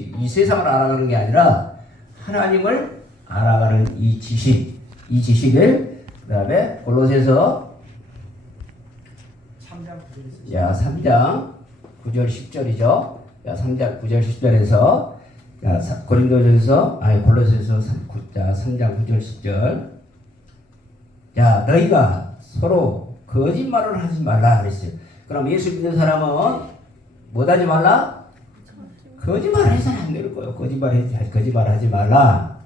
것이 이 세상을 알아가는 게 아니라 하나님을 알아가는 이 지식을 그다음에 골로새서 3장 9절 10절이죠. 3장 9절 10절에서 골로새서 3장 9절 10절. 야, 너희가 서로 거짓말을 하지 말라 그랬어요. 그럼 예수 믿는 사람은 뭐하지 말라? 거짓말 해서는 안 될 거예요. 거짓말 하지 말라.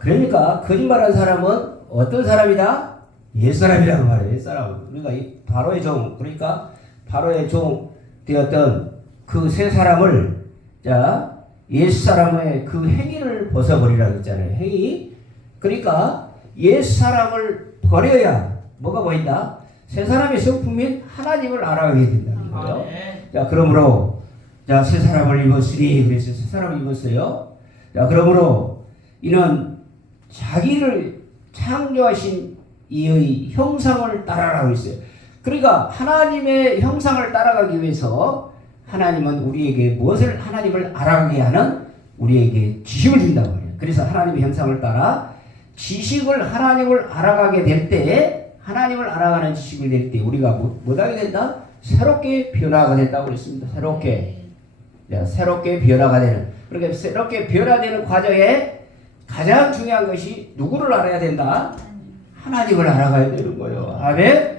그러니까 거짓말하는 사람은 어떤 사람이다? 옛사람이라고 말해요. 옛사람. 그러니까 바로의 종, 그러니까 바로의 종 되었던 그 세 사람을 옛사람의 그 행위를 벗어버리라고 했잖아요. 행위. 그러니까 옛사람을 버려야 뭐가 보인다? 새 사람의 성품인 하나님을 알아가게 된다는 거예요. 그러므로 새 사람을 입었으니 그래서 새 사람을 입었어요. 그러므로 이는 자기를 창조하신 이의 형상을 따라라고 했어요. 그러니까 하나님의 형상을 따라가기 위해서 하나님은 우리에게 무엇을 하나님을 알아가게 하는 우리에게 지식을 준다고 해요. 그래서 하나님의 형상을 따라 지식을 하나님을 알아가게 될 때, 하나님을 알아가는 지식을 낼 때 우리가 뭐하게 된다? 새롭게 변화가 된다고 그랬습니다. 새롭게 변화가 되는. 그러니까 새롭게 변화되는 과정에 가장 중요한 것이 누구를 알아야 된다? 하나님을 알아가야 되는 거예요. 아멘?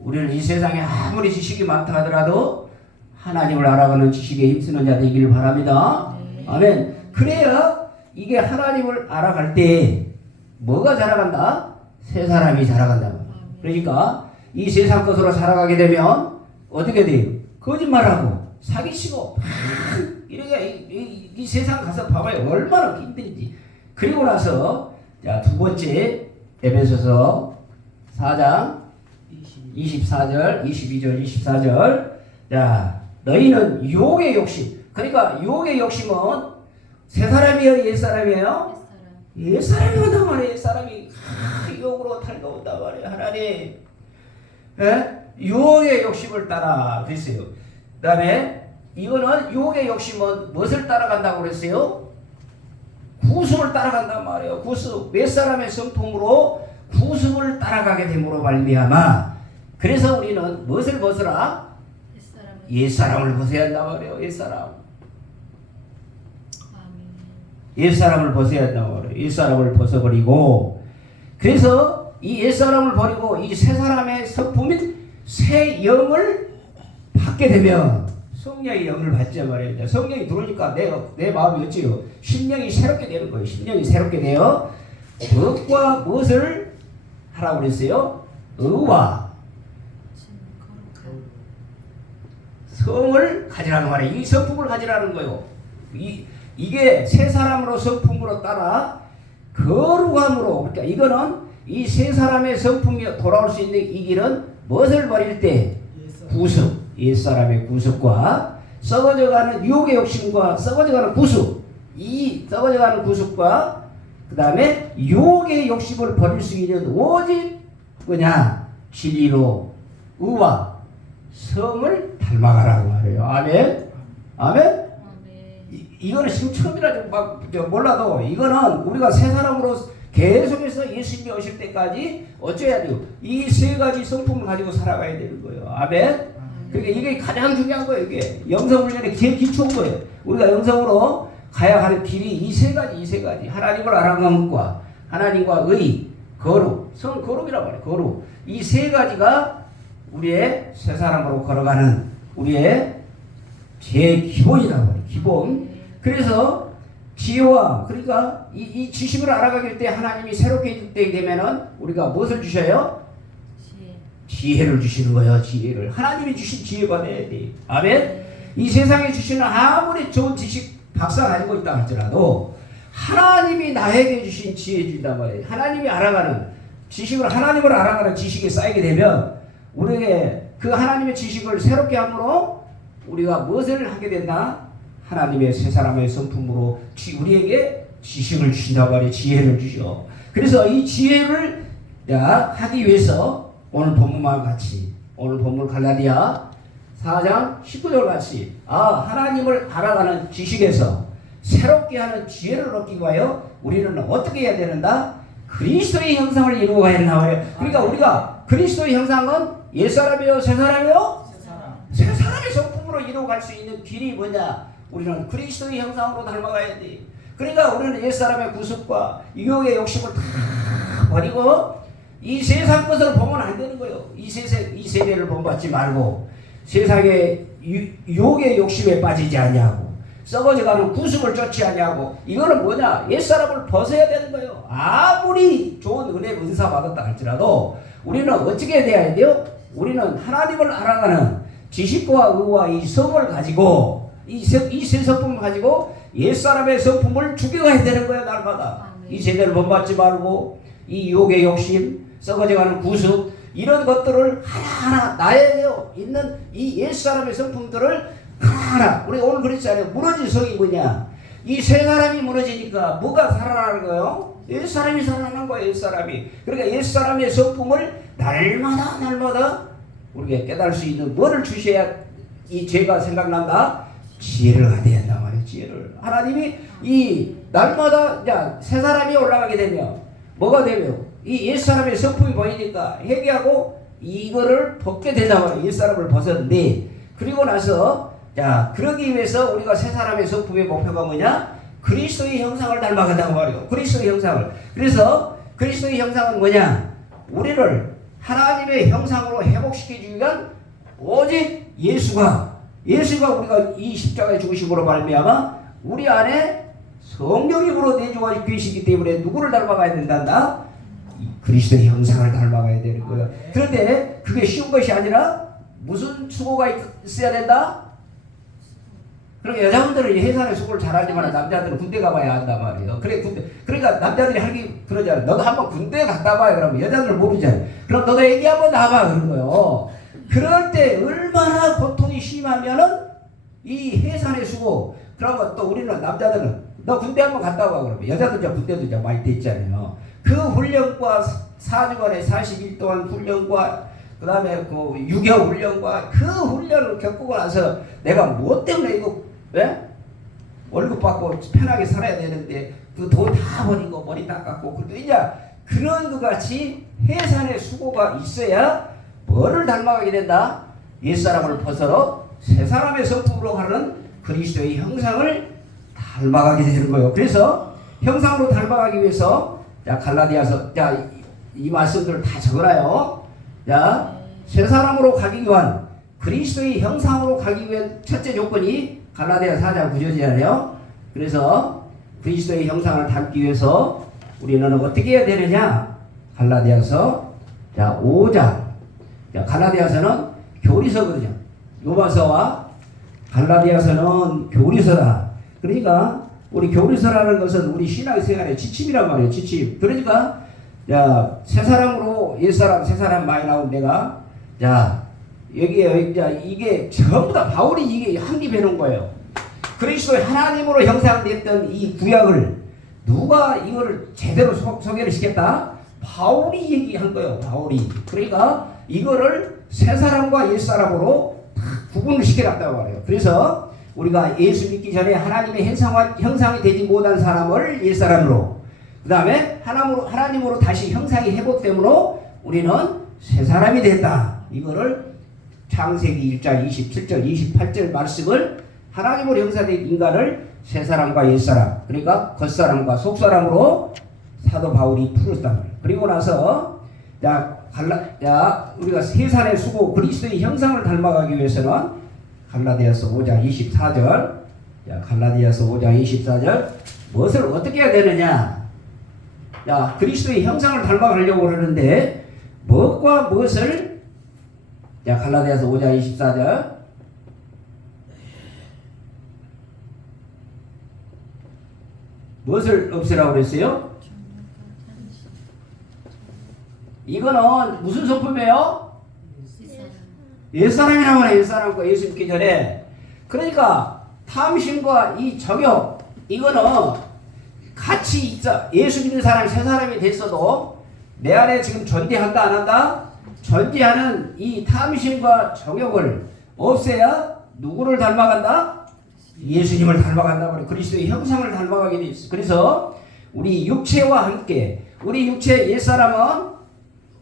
우리는 이 세상에 아무리 지식이 많다 하더라도 하나님을 알아가는 지식에 힘쓰는 자 되기를 바랍니다. 아멘. 그래야 이게 하나님을 알아갈 때 뭐가 자라간다? 새 사람이 자라간다. 그러니까 이 세상 것으로 살아가게 되면 어떻게 돼요? 거짓말하고 사기치고 이렇게 이 세상 가서 봐봐요. 얼마나 힘든지. 그리고 나서 두 번째 에베소서 4장 24절, 22절, 24절. 너희는 유혹의 욕심. 그러니까 유혹의 욕심은 새 사람이에요, 옛 사람이에요? 옛 사람이 온단 말이에요. 옛 사람이 유혹으로 탈거온단 말이에요. 하나님, 유혹의 욕심을 따라 그랬어요. 그다음에 이거는 유혹의 욕심은 무엇을 따라간다고 그랬어요? 구습을 따라간단 말이에요. 구습. 몇 사람의 성품으로 구습을 따라가게 됨으로 말미암아. 그래서 우리는 무엇을 벗으라? 옛사람을 벗어야 한단 말이에요. 옛사람을 벗어야 한단 말이에요. 옛사람을 벗어버리고, 그래서 이 옛사람을 버리고 이 새 사람의 성품인 새 영을 받게 되면 성령의 영을 받자 말이에요. 성령이 들어오니까 내 마음이 어찌요? 심령이 새롭게 되는 거예요. 심령이 새롭게 되어 무엇과 무엇을 하라고 그랬어요? 의와 성을 가지라는 말이에요. 이 성품을 가지라는 거예요. 이게 새 사람으로 성품으로 따라 거룩함으로, 그러니까 이거는 이 새 사람의 성품이 돌아올 수 있는 이 길은 무엇을 버릴 때? 구습. 옛사람의 구습과 썩어져가는 유혹의 욕심과 썩어져가는 구습, 이 썩어져가는 구습과 그 다음에 유혹의 욕심을 버릴 수 있는 오직 뭐냐? 진리로 의와 성을 닮아가라고 말해요. 아멘? 아멘? 이거는 지금 처음이라 막 몰라도 이거는 우리가 새 사람으로 계속해서 예수님이 오실 때까지 어쩌야 돼요? 이 세 가지 성품을 가지고 살아가야 되는 거예요. 아멘? 그러니까 이게 가장 중요한 거예요. 이게 영성훈련의 제일 기초인 거예요. 우리가 영성으로 가야 하는 길이 이 세 가지. 하나님을 알아가는 것과 하나님과 의, 거룩, 성 거룩이라고 말해요. 거룩. 이 세 가지가 우리의 새 사람으로 걸어가는 우리의 제일 기본이라고 말해요. 기본. 그래서 지혜와, 그러니까 이 지식을 알아가길 때 하나님이 새롭게 해줄 때 되면은 우리가 무엇을 주셔요? 지혜를 주시는 거예요. 지혜를. 하나님이 주신 지혜가 돼야 돼. 아멘? 이 세상에 주시는 아무리 좋은 지식 박사 가지고 있다 할지라도 하나님이 나에게 주신 지혜 준단 말이에요. 하나님이 알아가는 지식을, 하나님을 알아가는 지식이 쌓이게 되면 우리에게 그 하나님의 지식을 새롭게 함으로 우리가 무엇을 하게 된다? 하나님의 새 사람의 성품으로 우리에게 지식을 주신단 말이에요. 지혜를 주셔. 그래서 이 지혜를 하기 위해서 오늘 본문과 같이, 오늘 본문 갈라디아 4장 19절 같이 하나님을 알아가는 지식에서 새롭게 하는 지혜를 얻기 위하여 우리는 어떻게 해야 되는가? 그리스도의 형상을 이루어가야 된다 말이에요. 그러니까 우리가 그리스도의 형상은 옛사람이요 새사람이요? 새사람의 성품으로 이루어갈 수 있는 길이 뭐냐? 우리는 그리스도의 형상으로 닮아가야 돼. 그러니까 우리는 옛사람의 구습과 유혹의 욕심을 다 버리고 이 세상 것을 보면 안 되는 거예요. 이 세대를 본받지 말고 세상의 유혹의 욕심에 빠지지 않냐고, 썩어져가는 구습을 쫓지 않냐고. 이거는 뭐냐? 옛사람을 벗어야 되는 거예요. 아무리 좋은 은사 받았다 할지라도 우리는 어떻게 돼야 돼요? 우리는 하나님을 알아가는 지식과 의와 이 성을 가지고 이 새 성품을 가지고 옛사람의 성품을 죽여가야 되는 거예요. 날마다. 이 세대를 본받지 말고 이 유혹의 욕심, 썩어져가는 구습, 이런 것들을 하나하나 나에 있는 이 옛사람의 성품들을 하나하나, 우리 오늘 그랬잖아요. 무너진 성이 뭐냐? 이 새 사람이 무너지니까 뭐가 살아나는 거예요? 옛사람이 살아나는 거예요. 옛사람이. 그러니까 옛사람의 성품을 날마다 우리가 깨달을 수 있는 뭐를 주셔야 이 죄가 생각난다? 지혜를 가져야 한단 말이에요. 지혜를. 하나님이 이 날마다 새 사람이 올라가게 되면 뭐가 되면 이 옛사람의 성품이 보이니까 회개하고 이거를 벗게 된단 말이에요. 옛사람을 벗었는데, 그리고 나서 그러기 위해서 우리가 새 사람의 성품의 목표가 뭐냐? 그리스도의 형상을 닮아간다고 말이에요. 그리스도의 형상을. 그래서 그리스도의 형상은 뭐냐? 우리를 하나님의 형상으로 회복시키기 위한 오직 예수가 우리가 이 십자가의 죽으심으로 말미암아 우리 안에 성령님으로 내주가 계시기 때문에 누구를 닮아가야 된단다? 그리스도의 형상을 닮아가야 되는 거예요. 그런데 그게 쉬운 것이 아니라 무슨 수고가 있어야 된다? 그러니까 여자분들은 해산의 수고를 잘하지만 남자들은 군대 가봐야 한단 말이에요. 그러니까 남자들이 그러잖아요. 너도 한번 군대 갔다 와요. 그러면 여자들은 모르잖아요. 그럼 너도 얘기 한번 나와봐. 그런 거예요. 그럴 때 얼마나 고통이 심하면은 이 해산의 수고. 그러면 또 우리는 남자들은 너 군대 한번 갔다 와. 그러면 여자들 군대도 많이 돼 있잖아요. 그 훈련과 4주간의 40일 동안 훈련과 그 다음에 그 6개월 훈련과 그 훈련을 겪고 나서 내가 무엇 때문에 이거 월급 받고 편하게 살아야 되는데 그 돈 다 버리고 머리 닦았고 그런 것 같이 해산의 수고가 있어야 뭐를 닮아가게 된다? 옛사람을 벗어 새 사람의 성품으로 가는 그리스도의 형상을 닮아가게 되는 거예요. 그래서 형상으로 닮아가기 위해서 갈라디아서 이 말씀들을 다 적어놔요. 새 사람으로 가기 위한 그리스도의 형상으로 가기 위한 첫째 조건이 갈라디아 4장 9절이잖아요. 그래서 그리스도의 형상을 닮기 위해서 우리는 어떻게 해야 되느냐? 갈라디아서 5장. 갈라디아서는 교리서거든요. 요바서와 갈라디아서는 교리서다. 그러니까 우리 교리서라는 것은 우리 신앙생활의 지침이란 말이에요. 지침. 그러니까 새 사람으로 옛사람 새 사람 많이 나온 데가 여기에 이게 전부 다 바울이 이게 한입해 놓은 거예요. 그리스도의 하나님으로 형상됐던 이 구약을 누가 이거를 제대로 소개를 시켰다? 바울이 얘기한 거예요. 바울이. 그러니까 이거를 새 사람과 옛 사람으로 다 구분을 시켜놨다고 말해요. 그래서 우리가 예수 믿기 전에 하나님의 형상이 되지 못한 사람을 옛 사람으로, 그 다음에 하나님으로 다시 형상이 회복되므로 우리는 새 사람이 됐다. 이거를 창세기 1장 27절 28절 말씀을 하나님으로 형상된 인간을 새 사람과 옛 사람, 그러니까 겉사람과 속사람으로 사도 바울이 풀었다. 그리고 나서 우리가 세상의 수고 그리스도의 형상을 닮아가기 위해서는 갈라디아서 5장 24절, 갈라디아서 5장 24절 무엇을 어떻게 해야 되느냐? 그리스도의 형상을 닮아가려고 그러는데 무엇과 무엇을? 갈라디아서 5장 24절 무엇을 없애라고 그랬어요? 이거는 무슨 성품이에요? 옛사람이란 말이에요. 옛사람과 예수 믿기 전에. 그러니까 탐심과 이 정욕, 이거는 같이 있어. 예수 믿는 사람이 새 사람이 됐어도 내 안에 지금 존재한다 안 한다? 존재하는 이 탐심과 정욕을 없애야 누구를 닮아간다? 예수님을 닮아간다 말이에요. 그리스도의 형상을 닮아가게 돼 있어요. 그래서 우리 육체와 함께 우리 육체 옛사람은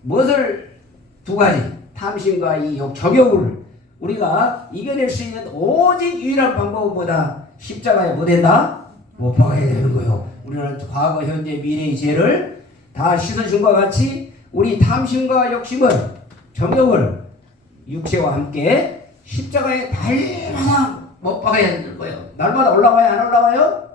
무엇을 두 가지 탐심과 이 정욕을 우리가 이겨낼 수 있는 오직 유일한 방법은 뭐다? 십자가에 뭐 된다? 못 박아야 되는 거예요. 우리는 과거, 현재, 미래의 죄를 다 씻어준 것과 같이 우리 탐심과 욕심을 정욕을 육체와 함께 십자가에 날마다 못 박아야 되는 거예요. 날마다 올라와야 안 올라와요?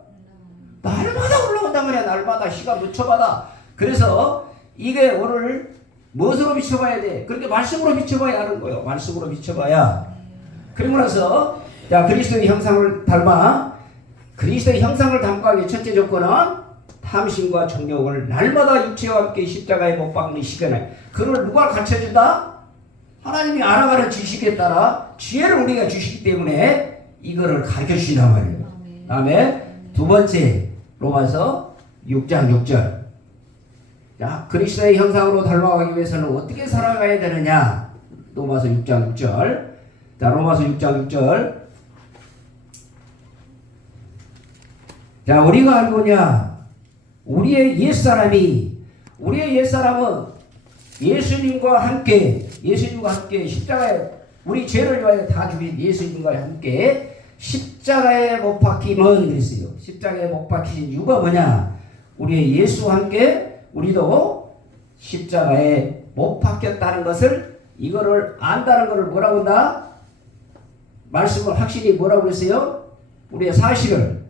날마다 올라온단 말이야. 날마다 시간 묻혀봐다. 그래서 이게 오늘 무엇으로 비춰봐야 돼? 그렇게 말씀으로 비춰봐야 하는 거예요. 말씀으로 비춰봐야. 그리고 나서 자 그리스도의 형상을 닮아 그리스도의 형상을 닮기 위해 첫째 조건은 탐심과 정욕을 날마다 육체와 함께 십자가에 못 박는 시간에 그걸 누가 가르쳐준다? 하나님이 알아가는 지식에 따라 지혜를 우리가 주시기 때문에 이거를 가르쳐 주신단 말이에요. 다음에 두 번째 로마서 6장 6절. 자, 그리스도의 형상으로 닮아가기 위해서는 어떻게 살아가야 되느냐? 로마서 6장 6절. 자, 로마서 6장 6절. 자, 우리가 알고냐? 우리의 옛사람은 예수님과 함께 십자가에 우리 죄를 위하여 다 죽인 예수님과 함께 십자가에 못 박힘은 그랬어요. 십자가에 못 박힌 이유가 뭐냐? 우리의 예수와 함께 우리도 십자가에 못 박혔다는 것을 이거를 안다는 것을 뭐라고 한다? 말씀을 확실히 뭐라고 그랬어요? 우리의 사실을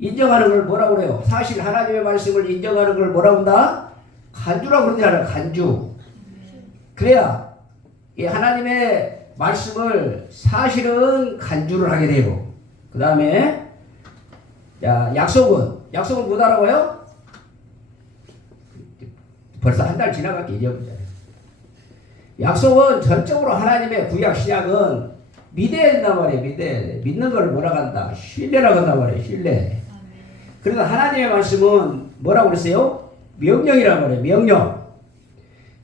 인정하는 걸 뭐라고 그래요? 사실 하나님의 말씀을 인정하는 걸 뭐라고 한다? 간주라고 그러잖아요. 간주. 그래야 이 하나님의 말씀을 사실은 간주를 하게 돼요. 그 다음에 약속은 못 알아봐요? 벌써 한 달 지나갔기 잊어버렸잖아요. 약속은 전적으로 하나님의 구약 신약은 믿어야 된단 말이에요. 믿어야 돼. 믿는 걸 뭐라고 한다? 신뢰라고 한단 말이에요. 신뢰. 그래서 하나님의 말씀은 뭐라고 그랬어요? 명령이란 말이에요. 명령.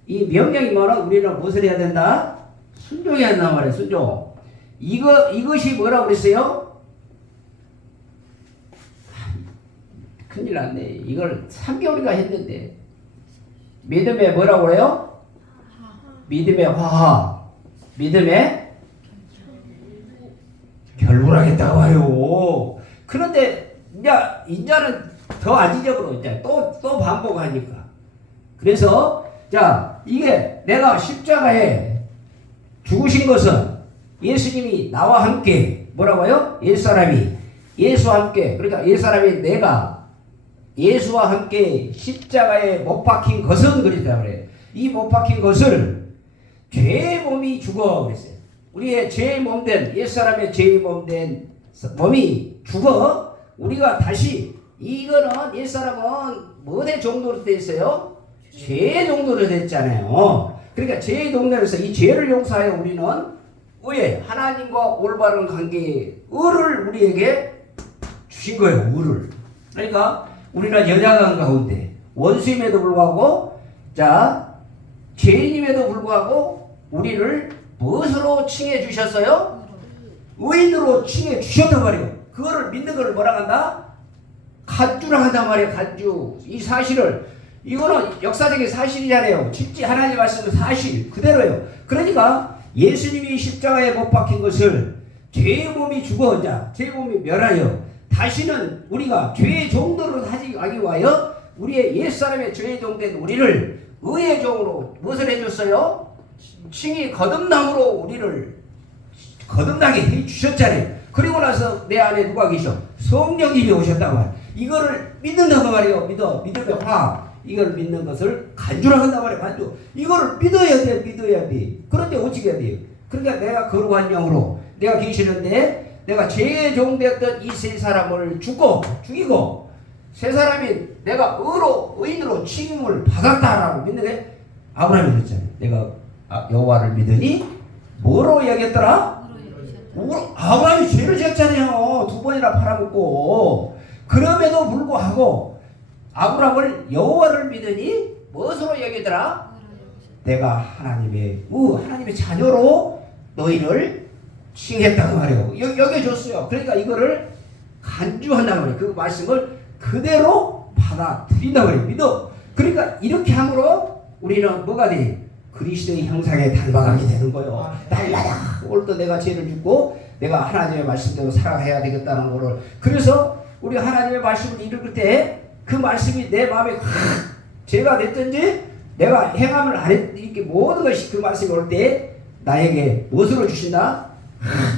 이 명령이 뭐라 우리는 무엇을 해야 된다? 순종해야 한단 말이에요. 순종. 이것이 뭐라고 그랬어요? 큰일 났네. 이걸 3개월이나 했는데 믿음에 뭐라고 그래요? 믿음의 화합. 믿음의 결부하겠다고 해요. 그런데 이제는 더 안 잊어버려. 이제 또 반복하니까. 그래서 이게 내가 십자가에 죽으신 것은 예수님이 나와 함께 뭐라고요? 예수와 함께 그러니까 옛사람이 내가 예수와 함께 십자가에 못 박힌 것은 그랬단 말이에요. 이 못 박힌 것을 죄의 몸이 죽어 그랬어요. 우리의 죄의 몸된 옛사람의 죄의 몸된 몸이 죽어 우리가 다시 이거는 옛사람은 뭐의 종로로 돼 있어요? 죄의 종로로 됐잖아요. 그러니까 죄의 종로에서 이 죄를 용서하여 우리는 의에 하나님과 올바른 관계의 의를 우리에게 주신 거예요. 의를. 그러니까 우리는 연약한 가운데 원수임에도 불구하고 죄인임에도 불구하고 우리를 무엇으로 칭해 주셨어요? 의인으로 칭해 주셨단 말이에요. 그거를 믿는 걸 뭐라 한다? 간주라 한단 말이에요. 간주. 이 사실을 이거는 역사적인 사실이잖아요. 진짜 하나님 말씀은 사실 그대로예요. 그러니까 예수님이 십자가에 못 박힌 것을 죄의 몸이 죽어 죄의 몸이 멸하여 다시는 우리가 죄의 종도로 하기 위하여 우리의 옛사람의 죄의 종된 우리를 의의 종으로 무엇을 해줬어요? 칭히 거듭남으로 우리를 거듭나게 해주셨잖아요. 그리고 나서 내 안에 누가 계셔? 성령님이 오셨다고 말이에요. 이거를 믿는다고 말이에요. 믿음의 화합. 이걸 믿는 것을 간주라고 한단 말이에요. 간주. 이거를 믿어야 돼. 그런데 어떻게 해야 돼요? 그러니까 내가 거룩한 영으로 내가 계시는데 내가 죄의 종되었던 이 세 사람을 죽이고 세 사람이 내가 의인으로 칭임을 받았다라고 믿는 게 아브라함이 그랬잖아요. 내가 여호와를 믿으니 뭐로 여겼더라? 아브라함이 죄를 지었잖아요. 2번이나 팔아먹고. 그럼에도 불구하고 아브라함을 여호와를 믿으니 무엇으로 여기더라? 내가 하나님의 자녀로 너희를 칭했다고 말이에요. 여겨줬어요. 그러니까 이거를 간주한다고 말이에요. 그 말씀을 그대로 받아들인다고 말이에요. 믿어. 그러니까 이렇게 함으로 우리는 뭐가 돼? 그리스도의 형상에 닮아가게 되는 거예요. 날마다 오늘도 내가 죄를 짓고 내가 하나님의 말씀대로 살아가야 되겠다는 거를. 그래서 우리 하나님의 말씀을 읽을 때 그 말씀이 내 마음에 죄가 됐든지 내가 행함을 안 했, 이렇게 모든 것이 그 말씀이 올 때 나에게 무엇으로 주신다?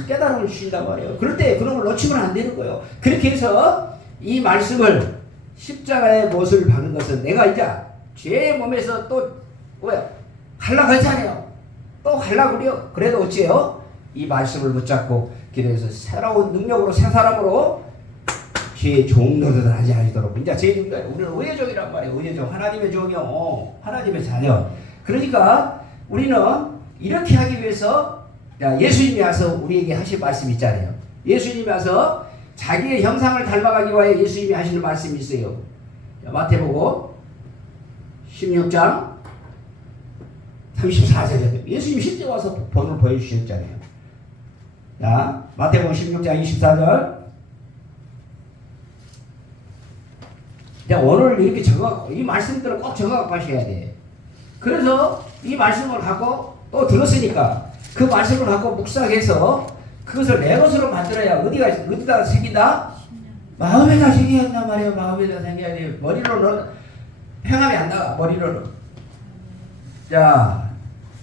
깨달음을 주신단 말이에요. 그럴 때 그런 걸 놓치면 안 되는 거예요. 그렇게 해서 이 말씀을 십자가의 못을 박는 것은 내가 이제 죄의 몸에서 또 뭐야? 갈라가잖아요. 또 갈라그려. 그래도 어찌해요? 이 말씀을 붙잡고 기도해서 새로운 능력으로 새 사람으로 죄의 종노릇을 하지 않도록. 이제 죄의 종들 우리는 의의 종이란 말이에요. 의의 종. 하나님의 종이요. 하나님의 자녀. 그러니까 우리는 이렇게 하기 위해서 예수님이 와서 우리에게 하실 말씀이 있잖아요. 예수님이 와서 자기의 형상을 닮아가기 위하여 예수님이 하시는 말씀이 있어요. 마태복음 16장 34절에 예수님이 실제 와서 본을 보여주셨잖아요. 자, 마태복음 16장 24절. 오늘 이렇게 적어, 이 말씀들을 꼭 적어갖고 하셔야 돼. 그래서 이 말씀을 갖고 또 들었으니까 그 말씀을 갖고 묵상해서 그것을 내 것으로 만들어야 어디다 새긴다? 마음에다 새겨야 한단 말이에요. 마음에다 새겨야 돼. 머리로는 행함이 안 나가. 머리로는. 자,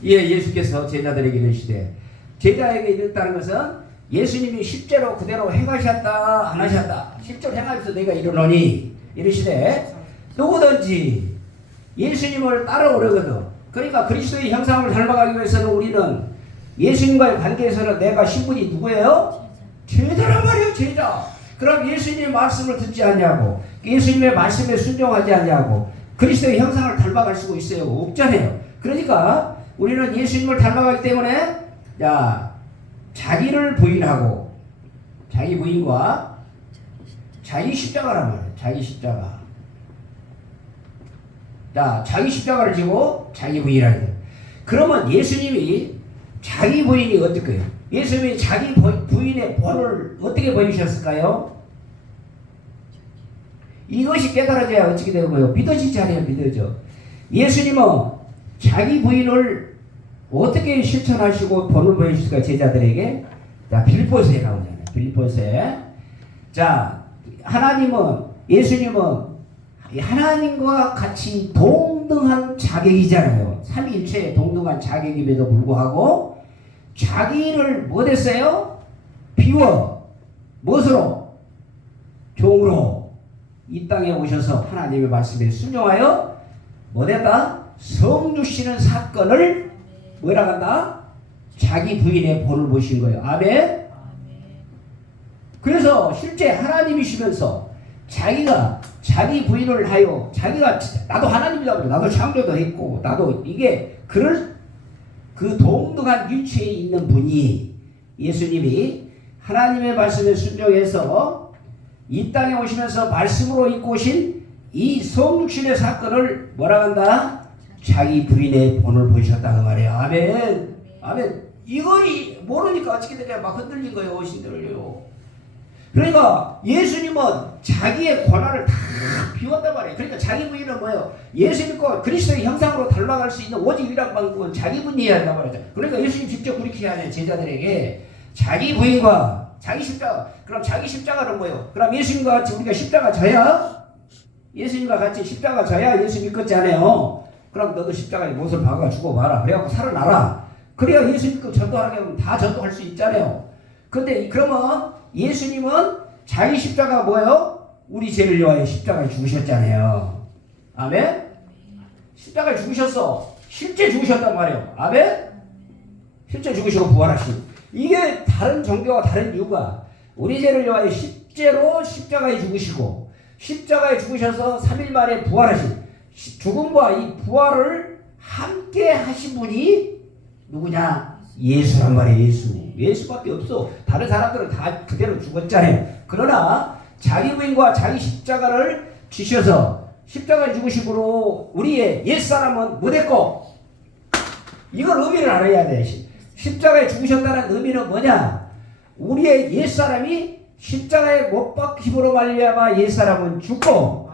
예수께서 제자들에게 이르시되, 제자에게 이르다는 것은 예수님이 실제로 그대로 행하셨다 안 하셨다. 실제로 행하셔서 내가 이르노니 이르시되 누구든지 예수님을 따라오려거든. 그러니까 그리스도의 형상을 닮아가기 위해서는 우리는 예수님과의 관계에서는 내가 신분이 누구예요? 제자란 말이에요. 제자. 그럼 예수님의 말씀을 듣지 않냐고, 예수님의 말씀에 순종하지 않냐고, 그리스도의 형상을 닮아갈 수가 있어요? 없잖아요. 그러니까 우리는 예수님을 닮아가기 때문에 자기를 부인하고, 자기 부인과 자기 십자가란 말이에요. 자기 십자가. 자기 십자가를 지고 자기 부인하게 돼요. 그러면 예수님이 자기 부인이 어떨까요? 예수님이 자기 부인의 본을 어떻게 보이셨을까요? 이것이 깨달아져야 어떻게 되는 거예요? 믿어지지 않아요. 믿어져. 예수님은 자기 부인을 어떻게 실천하시고 본을 보여주실까? 제자들에게. 자, 빌립보서에 나오잖아요. 빌립보서에. 자, 예수님은 하나님과 같이 동등한 자격이잖아요. 삼위일체의 동등한 자격임에도 불구하고 자기를 못했어요? 비워. 무엇으로? 종으로 이 땅에 오셔서 하나님의 말씀에 순종하여 못했다? 성 주시는 사건을 뭐라 한다? 자기 부인의 본을 보신 거예요. 아멘? 그래서 실제 하나님이시면서 자기가 자기 부인을 하여 자기가 나도 하나님이라고 나도 창조도 했고 나도 이게 그 동등한 위치에 있는 분이 예수님이 하나님의 말씀에 순종해서 이 땅에 오시면서 말씀으로 입고 오신 이 성육신의 사건을 뭐라 한다? 자기 부인의 본을 보이셨다는 말이에요. 아멘. 아멘. 이걸 모르니까 어떻게 되냐 막 흔들린 거예요. 어신들을요. 그러니까 예수님은 자기의 권한을 다 비웠단 말이에요. 그러니까 자기 부인은 뭐예요? 예수 믿고 그리스도의 형상으로 닮아갈 수 있는 오직 유일한 방법은 자기 부인이어야 한단 말이죠. 그러니까 예수님 직접 그렇게 하는 제자들에게 자기 부인과 자기 십자가. 그럼 자기 십자가는 뭐예요? 그럼 예수님과 같이 우리가 십자가 져야? 예수님과 같이 십자가 져야 예수 믿겠잖아요. 그럼 너도 십자가에 못을 박아 죽어봐라. 그래갖고 살아나라. 그래야 예수 믿고 전도하게 하면 다 전도할 수 있잖아요. 그런데 그러면 예수님은 자기 십자가 뭐예요? 우리 죄를 위하여 십자가에 죽으셨잖아요. 아멘? 십자가에 죽으셨어. 실제 죽으셨단 말이에요. 아멘? 실제 죽으시고 부활하신. 이게 다른 종교와 다른 이유가 우리 죄를 위하여 실제로 십자가에 죽으시고 십자가에 죽으셔서 3일 만에 부활하신 죽음과 이 부활을 함께 하신 분이 누구냐? 예수란 말이에요. 예수밖에 없어. 다른 사람들은 다 그대로 죽었잖아요. 그러나 자기 부인과 자기 십자가를 지셔서 십자가에 죽으심으로 우리의 옛사람은 못했고 이걸 의미를 알아야 돼. 십자가에 죽으셨다는 의미는 뭐냐? 우리의 옛사람이 십자가에 못 박힘으로 말미암아 옛사람은 죽고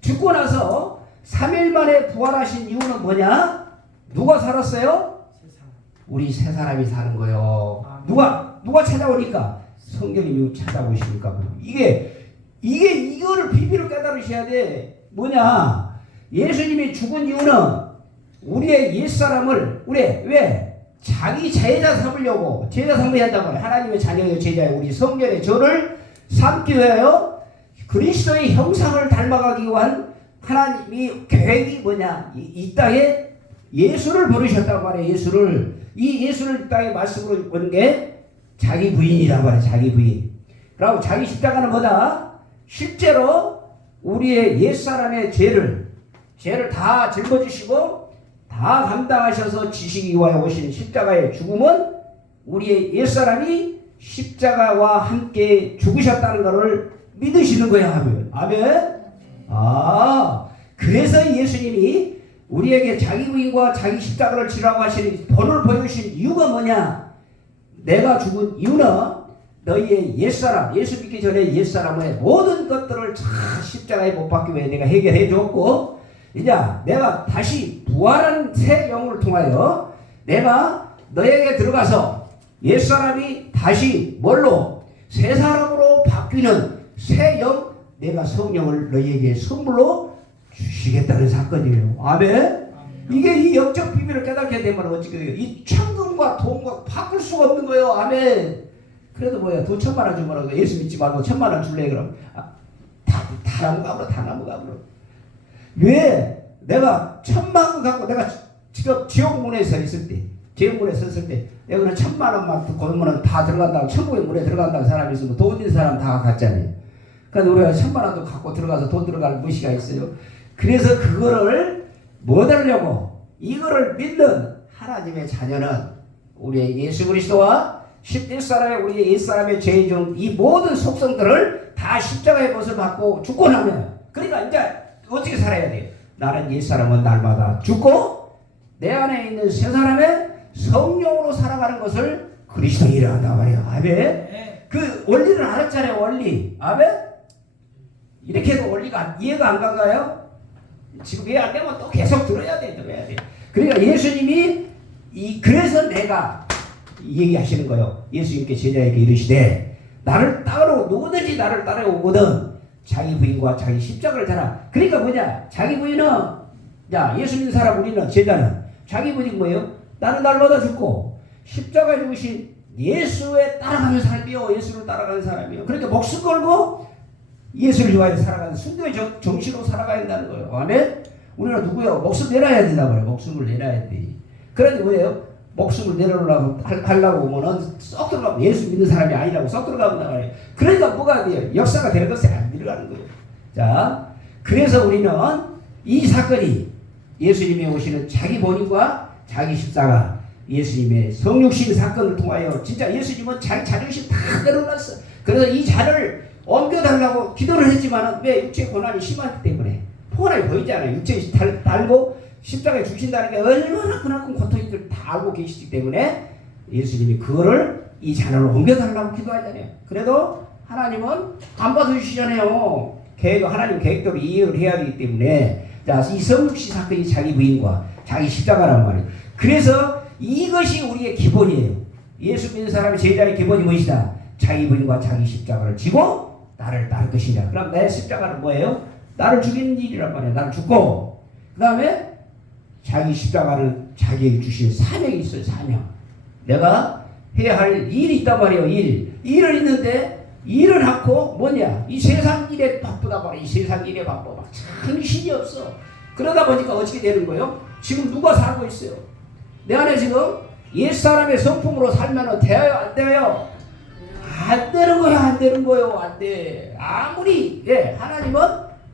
죽고 나서 3일 만에 부활하신 이유는 뭐냐? 누가 살았어요? 우리 세 사람이 사는 거예요. 누가 찾아오니까? 성령님이 찾아오시니까. 이거를 비밀을 깨달으셔야 돼. 뭐냐? 예수님이 죽은 이유는 우리의 옛사람을 왜? 자기 제자 삼으려고 제자 삼아야 한단 말이에요. 하나님의 자녀의 제자예요. 우리 성전의 저를 삼기 위하여 그리스도의 형상을 닮아가기 위한 하나님이 계획이 뭐냐? 이 땅에 예수를 보내셨단 말이에요. 이 예수를 이 땅에 말씀으로 본 게 자기 부인이란 말이에요. 자기 부인. 그리고 자기 십자가는 뭐다? 실제로 우리의 옛사람의 죄를 다 짊어지시고 다 감당하셔서 지시기 위하여 오신 십자가의 죽음은 우리의 옛사람이 십자가와 함께 죽으셨다는 것을 믿으시는 거야. 아멘. 그래서 예수님이 우리에게 자기 부인과 자기 십자가를 지라고 하시는 본을 보여주신 이유가 뭐냐? 내가 죽은 이유는 너희의 옛사람, 예수 믿기 전에 옛사람의 모든 것들을 다 십자가에 못 박기 위해 내가 해결해 줬고, 이제 내가 다시 부활한 새 영을 통하여 내가 너에게 들어가서 옛사람이 다시 뭘로? 새 사람으로 바뀌는 새 영, 내가 성령을 너희에게 선물로 주시겠다는 사건이에요. 아멘. 이게 이 영적 비밀을 깨닫게 되면 어떻게 돼요? 이 천금과 돈과 바꿀 수가 없는 거예요. 아멘. 그래도 뭐야? 돈 1,000만 원 주면 예수 믿지 말고 1,000만 원 줄래 그럼? 다 나무감으로. 왜? 내가 1,000만 원 갖고 내가 지금 지옥문에 서 있을 때, 지옥문에 섰을 때, 내가 그냥 1,000만 원만 거두면 다 들어간다고, 천국의 문에 들어간다고 사람이 있으면 돈 있는 사람 다 갔잖아요. 그러니까 우리가 1,000만 원도 갖고 들어가서 돈 들어갈 무시가 있어요. 그래서 그거를 못 하려고 이거를 믿는 하나님의 자녀는 우리의 예수 그리스도와 옛사람의 우리의 옛사람의 죄 중 이 모든 속성들을 다 십자가의 것을 받고 죽고 나면, 그러니까 이제 어떻게 살아야 돼요? 나는 옛사람은 날마다 죽고 내 안에 있는 새 사람의 성령으로 살아가는 것을 그리스도인이라 한단 말이에요. 아멘. 그 원리를 알았잖아요. 원리. 아멘. 이렇게 해도 원리가 이해가 안 간가요? 지금 이해 안 되면 또 계속 들어야 돼. 그러니까 예수님이 그래서 내가 얘기하시는 거예요. 예수님께 제자에게 이르시되 나를 따르고 누구든지 나를 따라오거든 자기 부인과 자기 십자가를 져라. 그러니까 뭐냐? 자기 부인은 예수 믿는 사람 우리는 제자는 자기 부인이 뭐예요? 나는 날마다 죽고 십자가에 죽으신 예수에 따라가는 사람이요. 예수를 따라가는 사람이요. 그러니까 목숨 걸고 예수를 위하여 살아가는 순교의 정신으로 살아가야 한다는 거예요. 아멘? 우리는 누구요? 목숨 내놔야 된다고 그래요. 목숨을 내놔야 돼. 그런데 뭐예요? 목숨을 내놓으려고 하려고 오면은 썩 들어가면 예수 믿는 사람이 아니라고 썩 들어가면 나가요. 그러니까 뭐가 돼요? 역사가 되는 것에 안 들어가는 거예요. 자, 그래서 우리는 이 사건이 예수님이 오시는 자기 본인과 자기 십자가, 예수님의 성육신 사건을 통하여 진짜 예수님은 자기 자존심 다 내려놨어. 그래서 이 잔을 옮겨달라고 기도를 했지만 왜? 육체의 고난이 심하기 때문에. 포근하게 보이잖아요. 육체에 달고 십자가에 죽신다는 게 얼마나 그만큼 고통인지를 다 알고 계시기 때문에 예수님이 그거를 이 잔을 옮겨달라고 기도하잖아요. 그래도 하나님은 안 받아주시잖아요. 하나님 계획대로 이해를 해야 되기 때문에. 자, 이 성육신 사건이 자기 부인과 자기 십자가란 말이에요. 그래서 이것이 우리의 기본이에요. 예수 믿는 사람의 제자의 기본이 무엇이다? 자기 부인과 자기 십자가를 지고 나를 따를 것이냐. 그럼 내 십자가는 뭐예요? 나를 죽이는 일이란 말이에요. 나를 죽고 그 다음에 자기 십자가를 자기에게 주신 사명이 있어요. 사명. 내가 해야 할 일이 있단 말이에요. 일은 있는데 일은 않고 뭐냐? 이 세상 일에 바쁘다 말이에요. 이 세상 일에 바빠. 막 정신이 없어. 그러다 보니까 어떻게 되는 거예요? 지금 누가 살고 있어요? 내 안에 지금 옛사람의 성품으로 살면 돼요? 안 돼요? 안 되는 거예요. 안 돼. 아무리 하나님은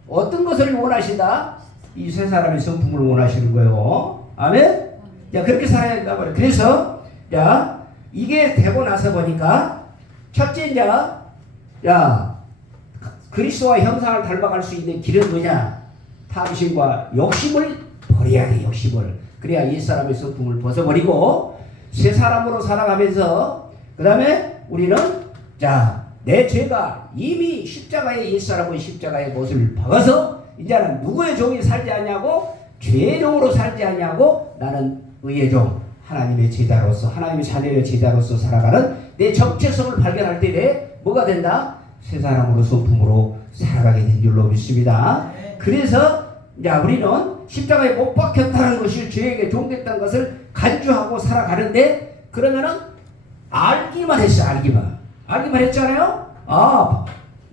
어떤 것을 원하신다? 이 세 사람의 성품을 원하시는 거예요. 아멘? 자, 그렇게 살아야 된다 말이에요. 그래서 이게 되고 나서 보니까 첫째 그리스도와 형상을 닮아갈 수 있는 길은 뭐냐? 탐심과 욕심을 버려야 돼. 욕심을. 그래야 옛사람의 성품을 벗어버리고 새 사람으로 살아가면서 그 다음에 우리는 자, 내 죄가 이미 십자가에 옛사람은 십자가의 못을 박아서 이제는 누구의 종이 살지 않냐고 죄의 종으로 살지 않냐고 나는 의의 종 하나님의 제자로서 하나님의 자녀의 제자로서 살아가는 내 정체성을 발견할 때 내 뭐가 된다? 새 사람으로 성품으로 살아가게 된 줄로 믿습니다. 그래서 야, 우리는 십자가에 못 박혔다는 것이 죄에게 종됐다는 것을 간주하고 살아가는데 그러면은 알기만 했어. 알기만 했잖아요. 아,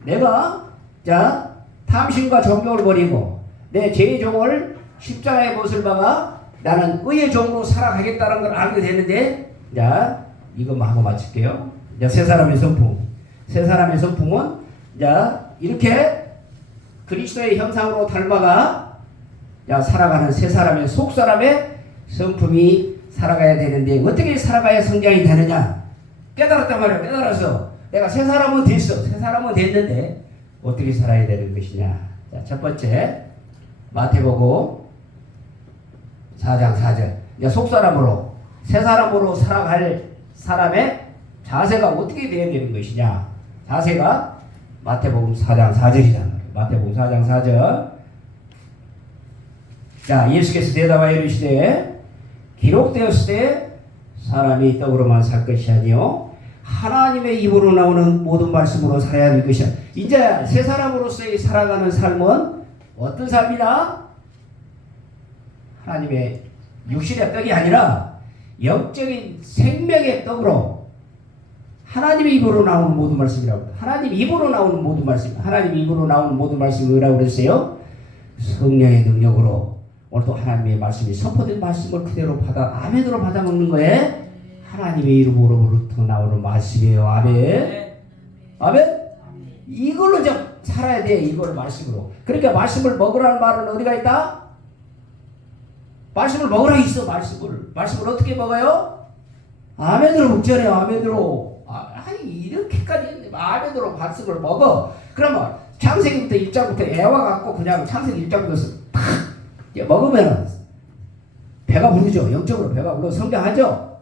내가 자 탐심과 정욕을 버리고 내 죄의 종을 십자가의 못을 박아 나는 의의 종으로 살아가겠다는 걸 알게 되는데 자 이것만 하고 마칠게요. 자, 세 사람의 성품은 자 이렇게 그리스도의 형상으로 닮아가 자 살아가는 세 사람의 속사람의 성품이 살아가야 되는데 어떻게 살아가야 성장이 되느냐 깨달았단 말이야. 깨달아서 내가 새 사람은 됐어. 새 사람은 됐는데 어떻게 살아야 되는 것이냐. 자, 첫 번째 마태복음 4장 4절 이제 속사람으로 새 사람으로 살아갈 사람의 자세가 어떻게 되어야 되는 것이냐. 자세가 마태복음 4장 4절이잖아요. 마태복음 4장 4절 자 예수께서 대답하여 이르시되 기록되었을 때 사람이 떡으로만 살 것이 아니요 하나님의 입으로 나오는 모든 말씀으로 살아야 할 것이야. 이제 새 사람으로서의 살아가는 삶은 어떤 삶이냐? 하나님의 육신의 떡이 아니라 영적인 생명의 떡으로 하나님의 입으로 나오는 모든 말씀이라고. 하나님 입으로 나오는 모든 말씀. 하나님 입으로 나오는 모든 말씀이 뭐라고 그랬어요? 성령의 능력으로 오늘 또 하나님의 말씀이 선포된 말씀을 그대로 받아 아멘으로 받아 먹는 거에 하나님의 이름으로부터 나오는 말씀이에요. 아멘. 아멘. 이걸로 좀 살아야 돼. 이걸 말씀으로. 그러니까 말씀을 먹으라는 말은 어디가 있다? 말씀을 먹으라 있어. 말씀을 어떻게 먹어요? 아멘으로 먹잖아요. 아멘으로. 아니 이렇게까지 했는데 아멘으로 말씀을 먹어. 그러면 창세기부터 1장부터 애와 갖고 그냥 창세기 1장부터 탁 먹으면 배가 부르죠. 영적으로 배가 불러 성장하죠.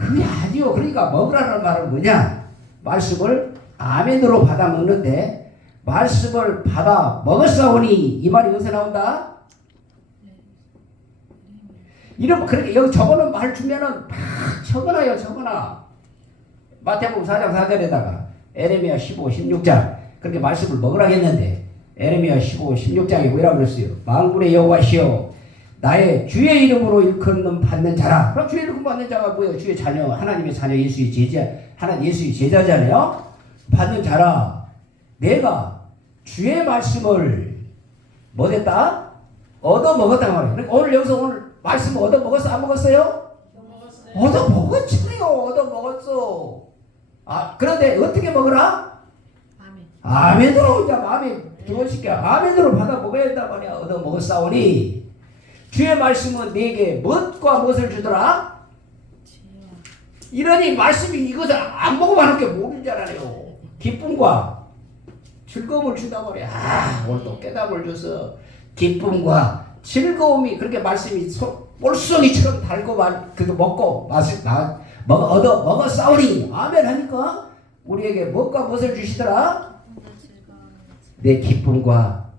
그게 아니요. 그러니까 먹으라는 말은 뭐냐? 말씀을 아멘으로 받아 먹는데 말씀을 받아 먹었사오니 이 말이 어디서 나온다? 이런 그렇게 여기 적어놓은 말 주면은 막 적어놔요. 적어놔. 마태복음 4장 4절에다가 에레미야 15, 16장 그렇게 말씀을 먹으라 했는데 에레미야 15, 16장에 뭐라고 그랬어요? 만군의 여호와시여 나의 주의 이름으로 일컫는 받는 자라. 그럼 주의 이름 받는 자가 뭐예요? 주의 자녀, 하나님의 자녀, 예수의 제자, 하나님 예수의 제자잖아요. 받는 자라. 내가 주의 말씀을 뭐 됐다? 얻어 먹었단 말이에요. 그러니까 오늘 여기서 오늘 말씀 얻어 먹었어? 안 먹었어요? 얻어 먹었지요. 얻어 먹었어. 아 그런데 어떻게 먹으라? 아멘으로 이제 마음에 들어오시게 아멘으로 받아 먹어야 된단 말이야. 얻어 먹었사오니 주의 말씀은 내게 무엇과 무엇을 주더라? 이러니 말씀이 이것을 안 먹어봐는 게 모르는 줄 알아요. 기쁨과 즐거움을 준단 말이야. 아 오늘 또 깨달음을 줘서 기쁨과 즐거움이 그렇게 말씀이 볼송이처럼 달고 그거 먹고 얻어 먹었사오니 아멘 하니까 우리에게 무엇과 무엇을 주시더라? 내 기쁨과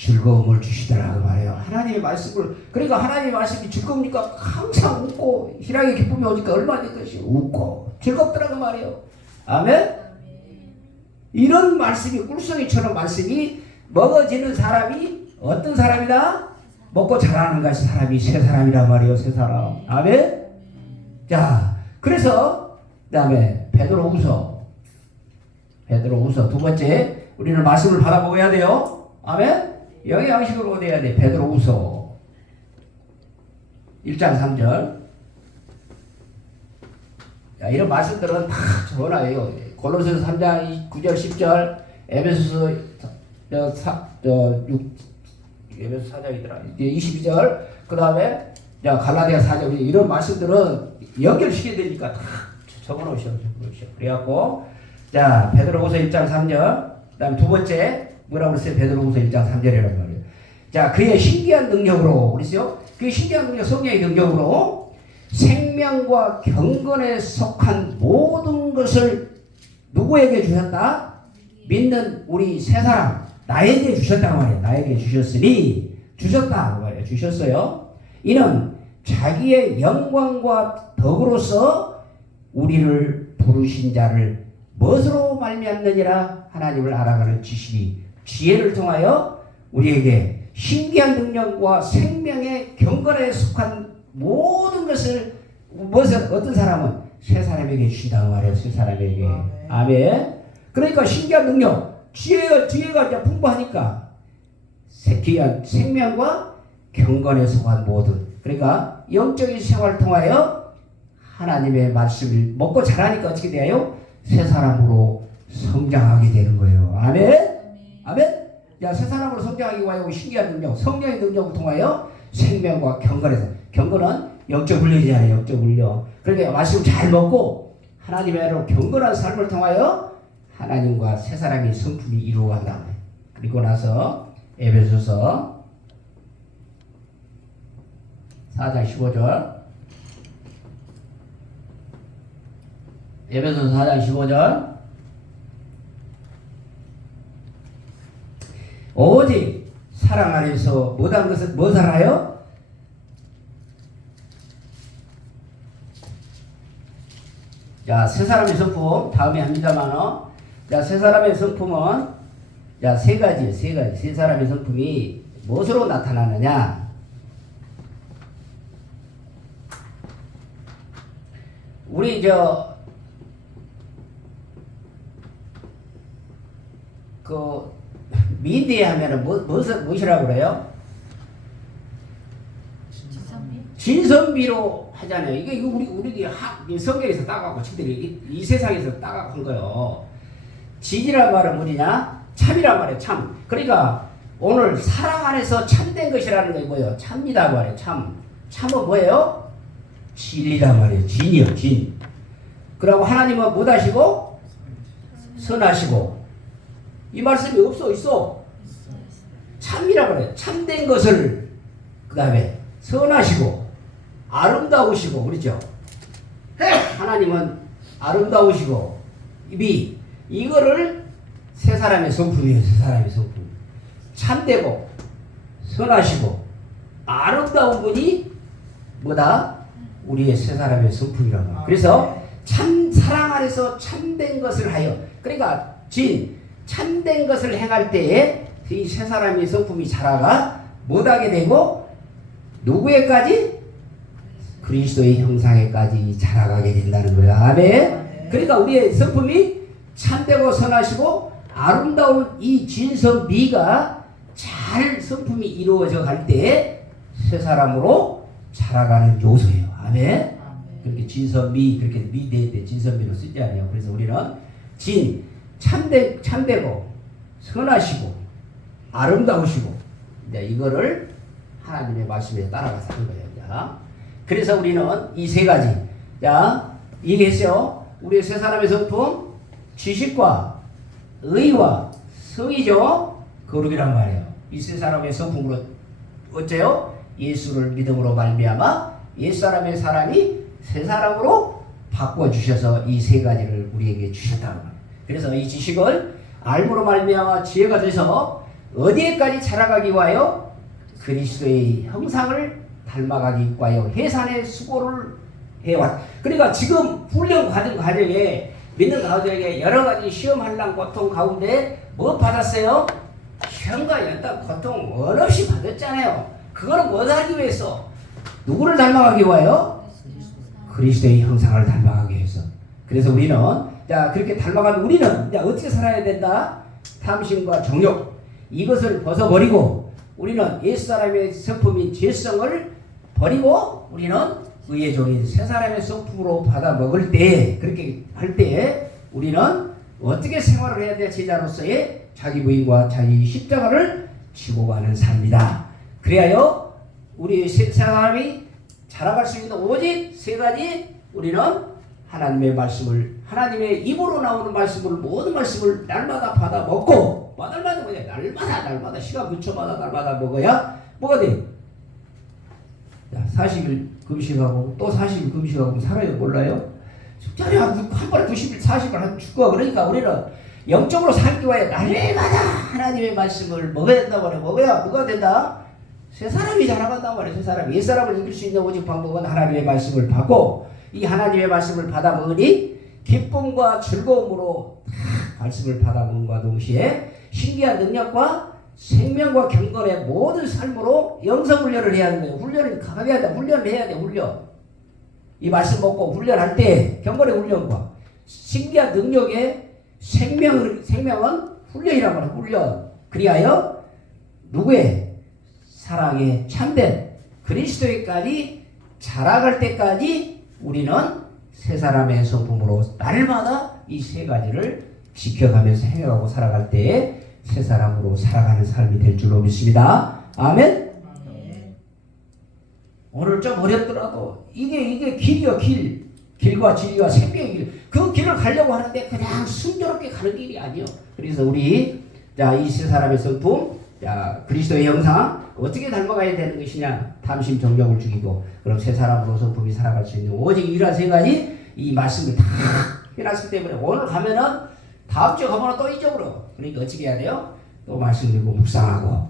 즐거움을 주시더라 그 말이에요. 하나님의 말씀을 그러니까 하나님의 말씀이 즐거우니까 항상 웃고 희락의 기쁨이 오니까 얼마나 될 것이 웃고 즐겁더라 그 말이에요. 아멘. 이런 말씀이 꿀송이처럼 말씀이 먹어지는 사람이 어떤 사람이다? 먹고 자라는 것이 사람이 새 사람이란 말이에요. 새 사람. 아멘. 자 그래서 그 다음에 베드로후서 두 번째 우리는 말씀을 받아 먹어야 돼요. 아멘. 영양식으로 얻어야 돼. 베드로후서 1장 3절. 자, 이런 말씀들은 다 전화예요. 골로새서 3장 9절 10절 에베소서 4장이더라. 22절 그 다음에 갈라디아 4장 이런 말씀들은 연결시켜야 되니까 다 적어놓으셔. 그래갖고 자 베드로후서 1장 3절 그 다음에 두 번째 뭐라고 그랬어요? 베드로후서 1장 3절이란 말이에요. 자 그의 신기한 능력으로 그랬어요? 그의 신기한 능력 성령의 능력으로 생명과 경건에 속한 모든 것을 누구에게 주셨다? 믿는 우리 세 사람, 나에게 주셨다고 말이에요. 나에게 주셨으니 주셨다고 말이에요. 주셨어요. 이는 자기의 영광과 덕으로서 우리를 부르신 자를 무엇으로 말미암느니라 하나님을 알아가는 지식이 지혜를 통하여 우리에게 신기한 능력과 생명의 경건에 속한 모든 것을 어떤 사람은 세 사람에게 주신다고 말해요. 세 사람에게. 아멘. 그러니까 신기한 능력, 지혜가 이제 풍부하니까 귀한 생명과 경건에 속한 모든, 그러니까 영적인 생활을 통하여 하나님의 말씀을 먹고 자라니까 어떻게 돼요? 새 사람으로 성장하게 되는 거예요. 아멘. 아멘. 야, 새 사람으로 성장하기 위하여 신기한 능력, 성령의 능력을 통하여 생명과 경건에서, 경건은 영적 훈련이잖아요. 영적 훈련. 그러니까 말씀 잘 먹고 하나님의 애로 경건한 삶을 통하여 하나님과 새 사람이 성품이 이루어간다. 그리고 나서 에베소서 4장 15절. 에베소서 4장 15절. 오직 사랑 안에서 못한 것은 뭐 살아요? 자, 세 사람의 성품 다음에 합니다만, 자, 세 사람의 성품은 자, 세 가지. 세 사람의 성품이 무엇으로 나타나느냐? 우리 미인대에 하면은 무엇이라고 그래요? 진선미로 하잖아요. 이게 우리 성경에서 따가고 친들이 이 세상에서 따가고 한 거요. 진이란 말은 뭐냐? 참이란 말이에요. 참. 그러니까 오늘 사랑 안에서 참된 것이라는 게 뭐예요? 참이다 말이에요. 참. 참은 뭐예요? 진이란 말이에요. 진이요. 진. 그러고 하나님은 못하시고 선하시고. 이 말씀이 없어 있어. 참이라고 그래요. 참된 것을 그 다음에 선하시고 아름다우시고 그렇죠. 하나님은 아름다우시고 이거를 세 사람의 성품이에요. 세 사람의 성품. 참되고 선하시고 아름다운 분이 뭐다? 우리의 세 사람의 성품이라고. 그래서 참 사랑 안에서 참된 것을 하여, 그러니까 참된 것을 행할 때에 이 세 사람의 성품이 자라가 못하게 되고 누구에까지? 그리스도의 형상에까지 자라가게 된다는 거예요. 아멘. 그러니까 우리의 성품이 참되고 선하시고 아름다운 이 진선미가 잘 성품이 이루어져 갈 때에 세 사람으로 자라가는 요소예요. 아멘. 그렇게 진선미, 그렇게 미대 진선미로 쓰지 않아요. 그래서 우리는 참되고 선하시고 아름다우시고 이제 이거를 하나님의 말씀에 따라가서 하는 거예요. 자, 그래서 우리는 이 세 가지, 자, 얘기했어요. 우리 세 사람의 성품, 지식과 의와 성이죠. 거룩이란 말이에요. 이 세 사람의 성품으로 어째요? 예수를 믿음으로 말미암아 옛 사람의 사람이 새 사람으로 바꿔주셔서 이 세 가지를 우리에게 주셨다는 거예요. 그래서 이 지식을 알므로 말미암아 지혜가 돼서 어디에까지 자라가기 위하여? 그리스도의 형상을 닮아가기 위하여 해산의 수고를 해왔. 그러니까 지금 훈련 과정에 믿는 가운데에 여러 가지 시험 한란 고통 가운데 뭐 받았어요? 시험과 연단 고통 원 없이 받았잖아요. 그거는 뭐 하기 위해서? 누구를 닮아가기 위하여? 그리스도의 형상을 닮아가기 위해서. 그래서 우리는 자, 그렇게 닮아가는 우리는 자, 어떻게 살아야 된다? 탐심과 정욕 이것을 벗어버리고 우리는 옛사람의 성품인 죄성을 버리고 우리는 의의 종인 새 사람의 성품으로 받아 먹을 때, 그렇게 할 때 우리는 어떻게 생활을 해야 돼? 제자로서의 자기 부인과 자기 십자가를 지고 가는 삶이다. 그래야요 우리 새 사람이 자라갈 수 있는 오직 세 가지. 우리는 하나님의 말씀을, 하나님의 입으로 나오는 말씀을, 모든 말씀을 날마다 받아 먹고, 날마다 뭐냐? 날마다 시간 근처마다 날마다 먹어야 뭐가 돼? 자, 40일 금식하고 또 40일 금식하고 살아요? 몰라요? 숙자리 한 번에 90일 40일 하면 죽어. 그러니까 우리는 영적으로 살기 위해 날마다 하나님의 말씀을 먹어야 된다고 말해. 먹어야 뭐가 된다? 새 사람이 자라간다고 말해. 새 사람이. 옛 사람을 이길 수 있는 오직 방법은 하나님의 말씀을 받고, 이 하나님의 말씀을 받아 먹으니 기쁨과 즐거움으로 말씀을 받아 먹음과 동시에 신기한 능력과 생명과 경건의 모든 삶으로 영성훈련을 해야 하는 거예요. 훈련을 강하게 한다. 훈련을 해야 돼. 훈련. 이 말씀 먹고 훈련할 때 경건의 훈련과 신기한 능력의 생명은 훈련이라고 합니다. 훈련. 그리하여 누구의 사랑에 참된 그리스도에까지 자라갈 때까지 우리는 새 사람의 성품으로 날마다 이 세 가지를 지켜가면서 행하고 살아갈 때에 새 사람으로 살아가는 삶이 될 줄로 믿습니다. 아멘. 오늘 좀 어렵더라도 이게 길이요. 길과 진리와 생명의 길. 그 길을 가려고 하는데 그냥 순조롭게 가는 길이 아니요. 그래서 우리 이 세 사람의 성품, 그리스도의 형상 어떻게 닮아가야 되는 것이냐. 탐심 정욕을 죽이고 그럼 새 사람으로 성품이 살아갈 수 있는 오직 이러한 세 가지 이 말씀을 다 해놨기 때문에 오늘 가면은 다음 주에 가면은 또 잊어버려. 그러니까 어떻게 해야 돼요? 또 말씀 읽고 묵상하고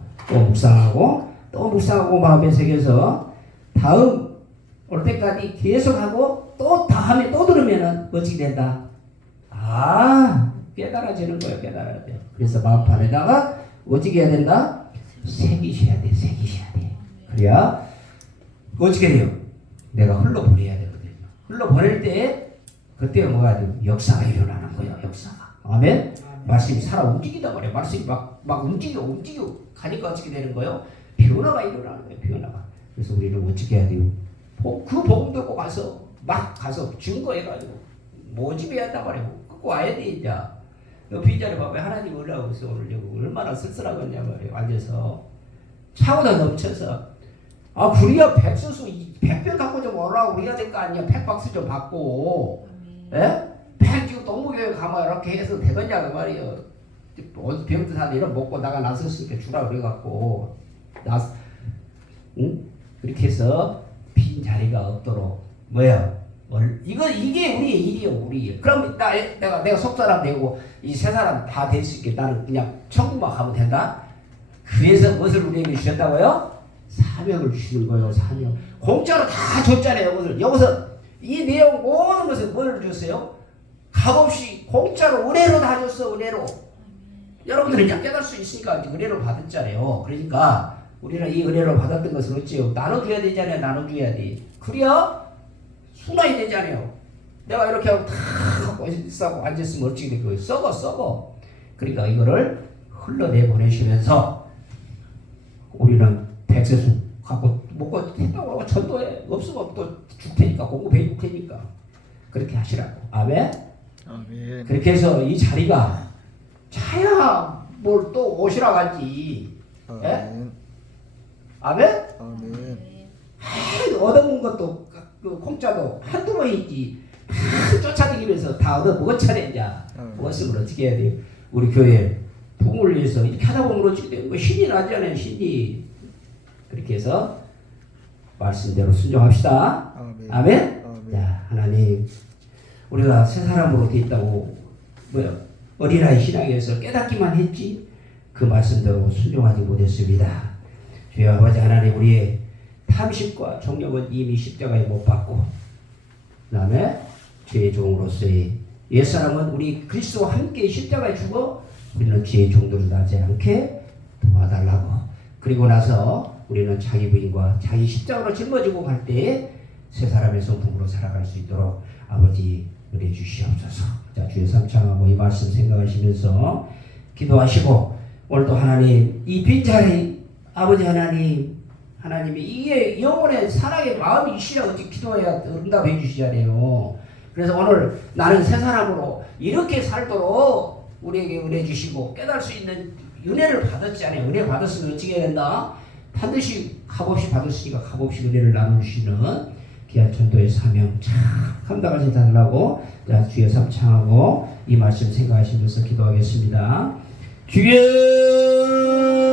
또 묵상하고 마음에 새겨서 다음 올 때까지 계속하고 또 다음에 또 들으면은 어떻게 된다? 깨달아지는 거예요. 깨달아야 돼요. 그래서 마음판에다가 어떻게 해야 된다? 새기셔야 돼. 그래야 어떻게 돼요? 내가 흘러보내야 되거든요. 흘러보낼 때 그때 뭐가 돼요? 역사가 일어나는 거예요. 역사가. 아멘? 말씀이 살아 움직이다 말이에요. 말씀이 막 움직여 가니까 어떻게 되는 거예요? 변화가 일어나는 거예요. 변화가. 그래서 우리는 어떻게 해야 돼요? 그 복음 듣고 가서 증거해가지고 모집해야 한단 말이에요. 갖고 와야 돼 이제. 빈자리 봐봐요. 하나님 올라오고 있어. 오늘 여기 얼마나 쓸쓸하겠냐 말이에요. 앉아서 차고다 넘쳐서 우리가 백수수 100병 갖고 좀 오라고 우리가 될 거 아니야. 100박스 좀 받고 예? 100 지금 동무교회 가면 이렇게 해서 되겠냐 그 말이에요. 병도 사는 이런 먹고 나가 나섰으니까 주라 그래갖고 그렇게 해서 빈 자리가 없도록 이게 우리의 일이요. 우리. 그럼 내가 속사람 되고 이 세 사람 다 될 수 있게 나는 그냥 천국만 가면 된다. 그래서 무엇을 우리에게 주셨다고요? 사명을 주시는 거예요. 사명. 공짜로 다 줬잖아요. 여기서 이 내용 모든 것을 뭘 줬어요? 값없이 공짜로 은혜로 다 줬어. 은혜로. 여러분들은 그냥 깨달을 수 있으니까 은혜로 받았잖아요. 그러니까 우리는 이 은혜로 받았던 것을 어찌요? 나눠줘야 되잖아요. 나눠줘야 돼. 그래야 순환이 되잖아요. 내가 이렇게 하고 다 갖고 있어 앉았으면 어찌게 될 거예요? 썩어. 그러니까 이거를 흘러내보내시면서 우리는 백세수 갖고 먹고 했다고 하고 전도해. 없으면 또 줄 테니까 공급해 줄 테니까 그렇게 하시라고. 아멘. 그렇게 해서 이 자리가 차야 뭘 또 오시라고 하지. 아멘. 얻어본 것도 그 공짜도 한두 번이지 쫓아다니면서 다 얻어먹었잖아요. 이제 먹었으면 어떻게 해야 돼요? 우리 교회 부모를 위해서 이렇게 하다 보면 어떻게 돼요? 신이 나잖아요. 신이. 그렇게 해서 말씀대로 순종합시다. 아멘. 자, 하나님 우리가 새 사람으로 돼 있다고 어린아이 신앙에서 깨닫기만 했지 그 말씀대로 순종하지 못했습니다. 주여 아버지 하나님 우리의 탐심과 정욕은 이미 십자가에 못 박고 그 다음에 죄의 종으로서의 옛사람은 우리 그리스도와 함께 십자가에 죽어 우리는 죄의 종들을 나지 않게 도와달라고. 그리고 나서 우리는 자기 부인과 자기 십자가로 짊어지고 갈 때에 새 사람의 성품으로 살아갈 수 있도록 아버지 은혜 주시옵소서. 자, 주의 삼창하고 이 말씀 생각하시면서 기도하시고 오늘도 하나님 이 빈자리 아버지 하나님이 이게 영혼의 사랑의 마음이시라 어찌 기도해야 응답해 주시잖아요. 그래서 오늘 나는 새 사람으로 이렇게 살도록 우리에게 은혜 주시고 깨달을 수 있는 은혜를 받았잖아요. 은혜 받았으면 어떻게 해야 된다? 반드시 값없이 받았으니까 값없이 은혜를 나누시는 귀한 전도의 사명 참 감당하시 달라고. 자, 주여 삼창하고 이 말씀 생각하시면서 기도하겠습니다. 주여